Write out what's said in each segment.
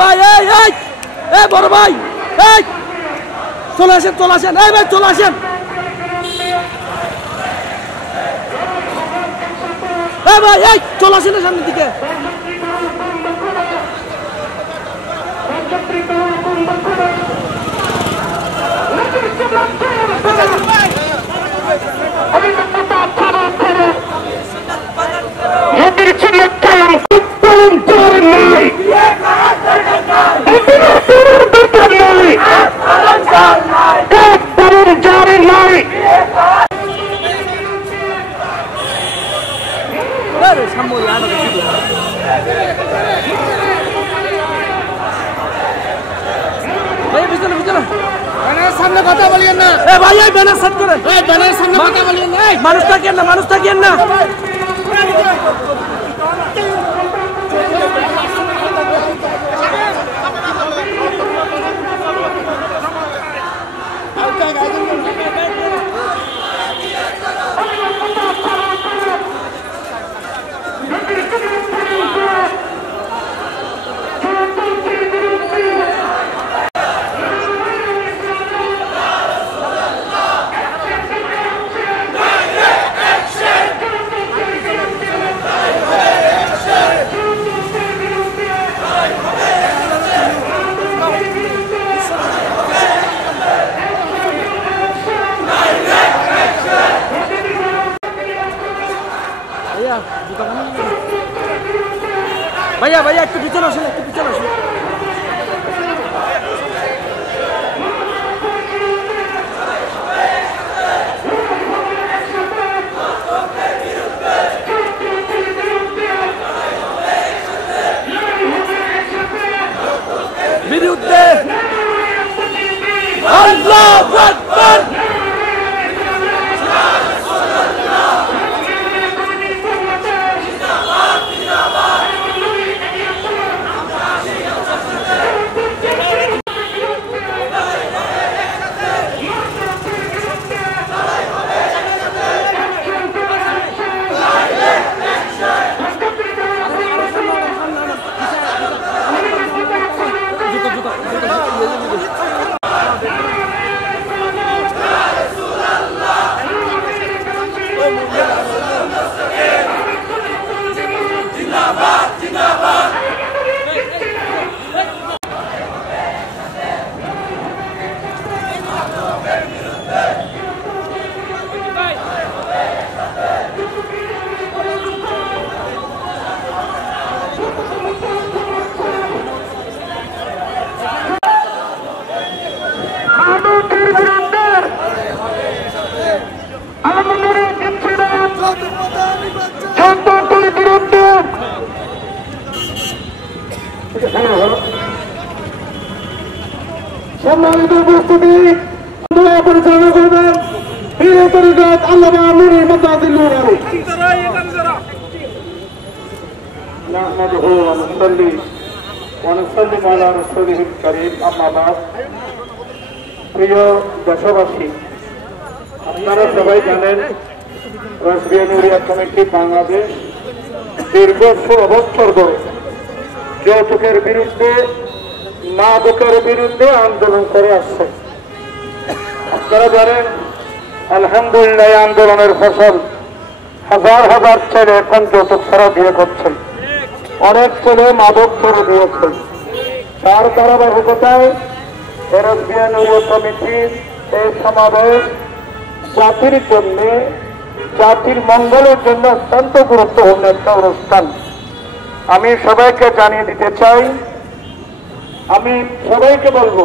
ভাই এই বড় ভাই এই চলে আসেন এই ভাই চলে আসেন এই ভাই এই চলে আসেন সামনের দিকে সামনে কথা বলিয়েন না ভাই ব্যানার সেট করেন ব্যানারের সামনে কথা বলিয়েন না মানুষ থাকেন না ভাইয়া একটু পিছনে আসেন বিরুদ্ধে আল্লাহু আকবার সম্মানিত উপস্থিতি পরিচালনা করবেন আল্লামা নুরুল মুতাওয়াজ্জিল নুরানি নাহমাদুহু ওয়া নুসাল্লি ওয়া নুসাল্লিমু আলা রাসূলিহিল কারীম আম্মা বা'দ। প্রিয় দেশবাসী, আপনারা সবাই জানেন রাসবিয়া নুরিয়া কমিটি বাংলাদেশ দীর্ঘ 16 বছর ধরে যৌতুকের বিরুদ্ধে মাদকের বিরুদ্ধে আন্দোলন করে আসছে। আপনারা জানেন আলহামদুলিল্লাহ আন্দোলনের ফসল হাজার হাজার ছেলে এখন যৌতুক ছাড়া বিয়ে করছেন, অনেক ছেলে মাদক ছেড়ে দিয়েছেন। তার ধারাবাহিকতায় রাসবিয়া নুরিয়া কমিটির এই সমাবেশ জাতির জন্য, জাতির মঙ্গলের জন্য অত্যন্ত গুরুত্বপূর্ণ একটা অনুষ্ঠান। আমি সবাইকে জানিয়ে দিতে চাই, আমি সবাইকে বলবো,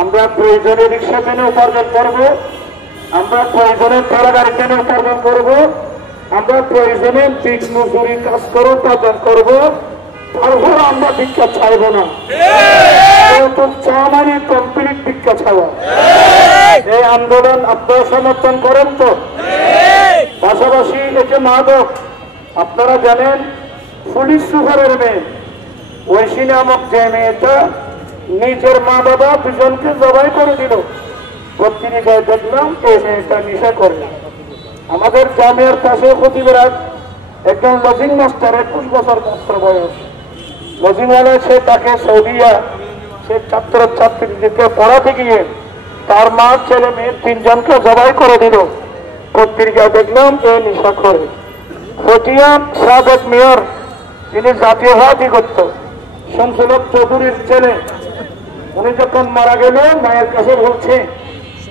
আমরা প্রয়োজনে রিক্সা কেনে উপার্জন করব, আমরা প্রয়োজনে ঠেলা গাড়ি কেনে উপার্জন করব, আমরা প্রয়োজনে দিক মজুরি কাজ করে উপার্জন করব, তারপর আমরা ভিক্ষা চাইব না। চা মানে কমপ্লিট ভিক্ষা চাওয়া। এই আন্দোলন আপনারা সমর্থন করেন তো? পাশাপাশি একে মাদক। আপনারা জানেন পুলিশ সুপারের মেয়ে ঐশী নামক যে মেয়েটা নিজের মা বাবা দুজনকে জবাই করে দিল, পত্রিকায় দেখলাম এই মেয়েটা নেশা করে। আমাদের জামিয়ার পাশে খতিবের একজন লজিং মাস্টার 21 বছর মাত্র বয়স, লজিংওয়ালা, সে তাকে সৌদিয়া সে ছাত্রীদেরকে পড়াতে গিয়ে তার মা ছেলে মেয়ে 3 জনকে জবাই করে দিল। পত্রিকায় দেখলাম এই নেশা করে। ফটিয়া সাবেক মেয়র, তিনি জাতীয়বাদী করত, শমসুলক চৌধুরীর ছেলে, উনি যখন মারা গেল মায়ের কাছে বলছে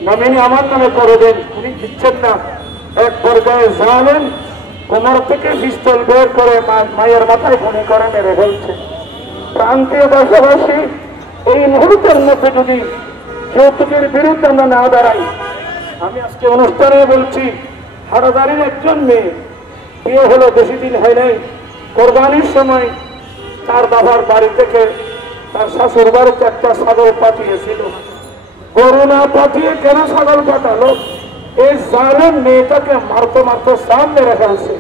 নমিনি আমার নামে করে দেন, উনি দিচ্ছেন না। এক পর্যায়ে জানেন কোমর থেকে পিস্তল বের করে মায়ের মাথায় গুলি করে মেরে ফেলছে। প্রান্তীয় দেশবাসী, এই মুহূর্তের মধ্যে যদি যৌতুকের বিরুদ্ধে আমরা না দাঁড়াই, আমি আজকে অনুষ্ঠানে বলছি হাটাদারির একজন মেয়ে বিয়ে হলো, বেশি দিন হয় নাই, কোরবানির সময় তার বাবার বাড়ি থেকে তার শাশুর বাড়িতে একটা ছাগল পাঠিয়েছিল। গরু না পাঠিয়ে কেন ছাগল পাঠালো? এই জালেম মেয়েটাকে মারতে মারতে সামনে মেরে ফেলছে।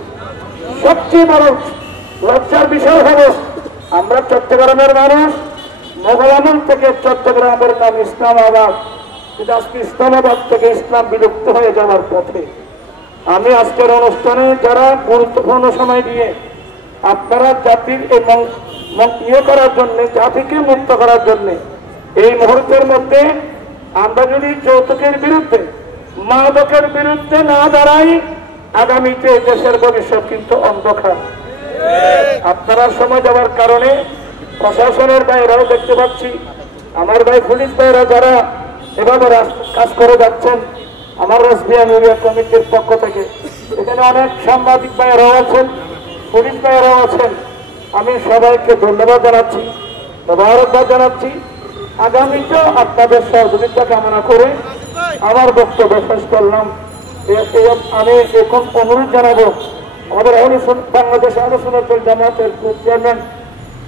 সবচেয়ে বড় লজ্জার বিষয় হলো আমরা চট্টগ্রামের মানুষ, মোগল আমল থেকে চট্টগ্রামের নাম ইসলামাবাদ, কিন্তু আজকে ইসলামাবাদ থেকে ইসলাম বিলুপ্ত হয়ে যাওয়ার পথে। আমি আজকের অনুষ্ঠানে যারা গুরুত্বপূর্ণ সময় দিয়ে আপনারা জাতির ইয়ে করার জন্য, জাতিকে মুক্ত করার জন্য এই মুহূর্তের মধ্যে আমরা যদি যৌতুকের বিরুদ্ধে, মাদকের বিরুদ্ধে না দাঁড়াই, আগামীতে দেশের ভবিষ্যৎ কিন্তু অন্ধকার। আপনারা সময় দেওয়ার কারণে প্রশাসনের বাইরেও দেখতে পাচ্ছি আমার ভাই পুলিশ ভাইরা যারা এভাবে কাজ করে যাচ্ছেন, আমার রাসবিয়া মিডিয়া কমিটির পক্ষ থেকে এখানে অনেক সাংবাদিক ভাইরাও আছেন, পুলিশ ভাইরাও আছেন, আমি সবাইকে ধন্যবাদ জানাচ্ছি, মোবারকবাদ জানাচ্ছি। আগামীতেও আপনাদের সহযোগিতা কামনা করে আমার বক্তব্য শেষ করলাম। আমি এখন অনুরোধ জানাবো আমাদের বাংলাদেশ আলোচনা জামাতের চেয়ারম্যান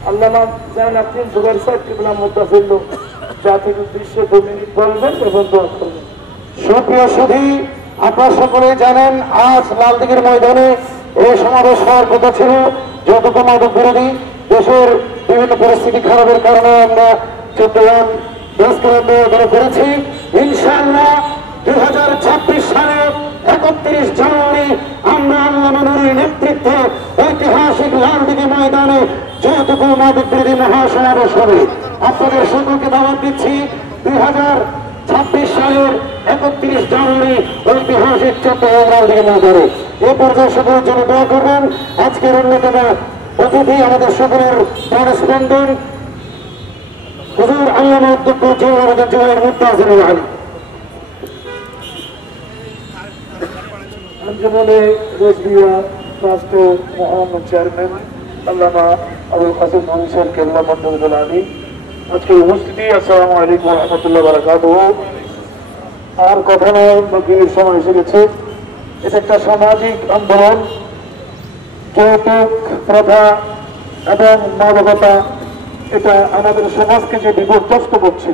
আল্লামা জাইনাতুদ্দিন জুবাইর সাহেব কিবলা মুদ্দাফিল জাতির উদ্দেশ্যে 2 মিনিট বলবেন এবং দোয়া করবেন। সুপ্রিয় সুধী, আপনারা সকলেই জানেন আজ লালদিঘির ময়দানে এই সমাবেশ হওয়ার কথা ছিল। যৌতুক মাদক বিরোধী দেশের বিভিন্ন পরিস্থিতি খারাপের কারণে আমরা চট্টগ্রাম ময়দানে করেছি। ইনশাআল্লাহ 2026 সালে 31 জানুয়ারি আমরা আল্লামা নূরীর নেতৃত্বে ঐতিহাসিক লালদিঘি ময়দানে যৌতুক মাদক বিরোধী মহাসমাবেশ হবে। আপনাদের সকলকে দাওয়াত দিচ্ছি 2026 সালের 31 জানুয়ারি ঐতিহাসিক চট্টগ্রাম লালদিঘি ময়দানে। এই পর্যায়ে সকলের জন্য দোয়া করবেন। আজকের অন্যতম অতিথি আমাদের সকলের প্রাণস্পন্দন হুজুর আল্লামা অধ্যক্ষ জুবাইর মুত্তাসির আলী। আঞ্জুমানে রাসবিয়া ট্রাস্টের মহামান্য চেয়ারম্যান আল্লামা আবুল কাসেম মনসুর কেবলা মন্ডল আলী, আজকের উপস্থিতি, আসসালামু আলাইকুম ওয়া রাহমাতুল্লাহি ওয়া বারাকাতুহু। আর কথা নয়, বক্তব্যের সময় এসে গেছে। এটা একটা সামাজিক আন্দোলন। যৌতুক প্রথা এবং মাদকতা এটা আমাদের সমাজকে যে বিপর্যস্ত করছে,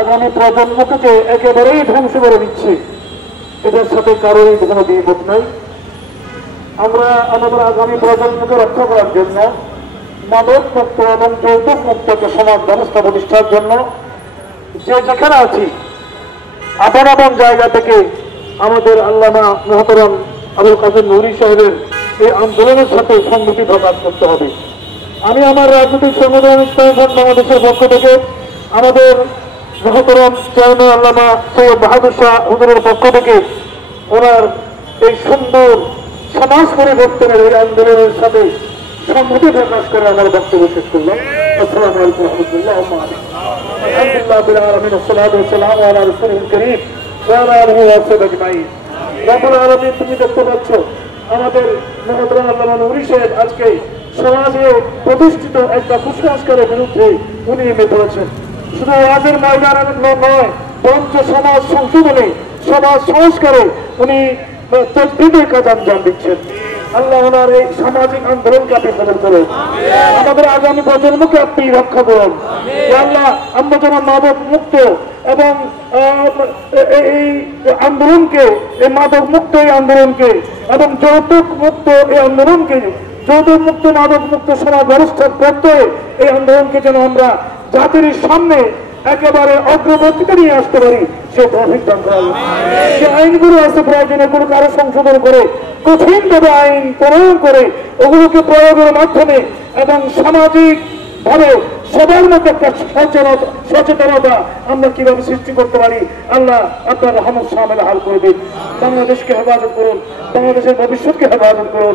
আগামী প্রজন্মকে যে একেবারেই ধ্বংস করে দিচ্ছে, এটার সাথে কারোরই কোনো দ্বিমত নাই। আমরা আমাদের আগামী প্রজন্মকে রক্ষা করার জন্য মাদক মুক্ত এবং যৌতুক মুক্ত একটা সমাজ ব্যবস্থা প্রতিষ্ঠার জন্য যে যেখানে আছি আপন আপন জায়গা থেকে আমাদের আল্লামা মুহতারাম আবুল কাসেম নূরী সাহেবের এই আন্দোলনের সাথে সংগতি প্রকাশ করতে হবে। আমি আমার রাজনৈতিক সংগঠন বাংলাদেশের পক্ষ থেকে আমাদের মুহতারাম চেয়ারম্যান আল্লামা সৈয়দ বাহাদুর শাহ হুজুরের পক্ষ থেকে ওনার এই সুন্দর সমাজ পরিবর্তনের এই আন্দোলনের সাথে সংহতি প্রকাশ করে আমার বক্তব্য শেষ করলাম। আসসালামু আলাইকুম ওয়া রাহমাতুল্লাহি ওয়া বারাকাতুহু। আলহামদুলিল্লাহ বিল আলামিন, ওয়াসসালাতু ওয়াসসালামু আলা রাসূলিল কারীম ওয়া আলা আলিহি ওয়া সাহবিহি আজমাইন। রব্বুল আলামিন, তুমি দেখতে পাচ্ছ আমাদের মুহতারাম আল্লামা নূরী সাহেব আজকে সমাজে প্রতিষ্ঠিত একটা কুসংস্কারের বিরুদ্ধে উনি নেমে পড়েছেন। শুধু ওয়াজের ময়দানে নয়, বরঞ্চ সমাজ সংশোধনে, সমাজ সংস্কারে উনি তদবিরের কাজ আঞ্জাম দিচ্ছেন। আল্লাহ ওনার এই সামাজিক আন্দোলনকে আপনি কবুল করুন। আমাদের আগামী প্রজন্মকে আপনি রক্ষা করুন। আল্লাহ আমরা যেন মাদক মুক্ত এবং এই আন্দোলনকে, এই মাদক মুক্ত এই আন্দোলনকে এবং যৌতুক মুক্ত এই আন্দোলনকে, যৌতুক মুক্ত মাদক মুক্ত সমাজ ব্যবস্থা করতে এই আন্দোলনকে যেন আমরা জাতির সামনে একেবারে অগ্রগতিতে নিয়ে আসতে পারি, সে তৌফিক দান করুন। যে আইনগুলো আছে প্রয়োজনে কোনো কারো সংশোধন করে কঠিনভাবে আইন প্রয়োগ করে ওগুলোকে প্রয়োগের মাধ্যমে এবং সামাজিক ভাবে সবার মধ্যে একটা সচেতনতা আমরা কিভাবে সৃষ্টি করতে পারি, আল্লাহ আপনার রহমত সামিল হাল করে দিন। বাংলাদেশকে হেফাজত করুন, বাংলাদেশের ভবিষ্যৎকে হেফাজত করুন।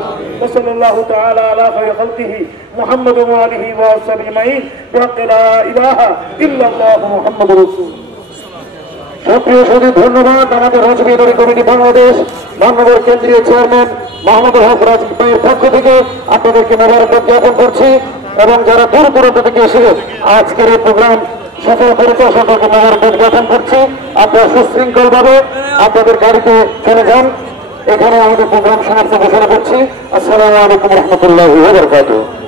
সাল্লাল্লাহু তাআলা আলা খায়রি খালকিহি মুহাম্মদ ওয়া আলিহি ওয়া সাহবিহি আজমাইন বিহাক্কি লা ইলাহা ইল্লাল্লাহু মুহাম্মাদুর রাসূলুল্লাহ। সক্রিয় সদী ধন্যবাদ আমাদের রাজনীতি কমিটি বাংলাদেশ মাননীয় কেন্দ্রীয় চেয়ারম্যান মাহমুদুল হক রাজীব ভাইয়ের পক্ষ থেকে আপনাদেরকে মোবারকবাদ জ্ঞাপন করছি এবং যারা দূর দূরান্ত থেকে এসে আজকের এই প্রোগ্রাম সফল করেছে সকলকে মোবারকবাদ জ্ঞাপন করছি। আপনারা সুশৃঙ্খল ভাবে আপনাদের গাড়িতে চলে যান। এখানে আমাদের প্রোগ্রাম সমাপ্ত ঘোষণা করছি। আসসালামু আলাইকুম রহমতুল্লাহি ওয়া বারাকাতুহু।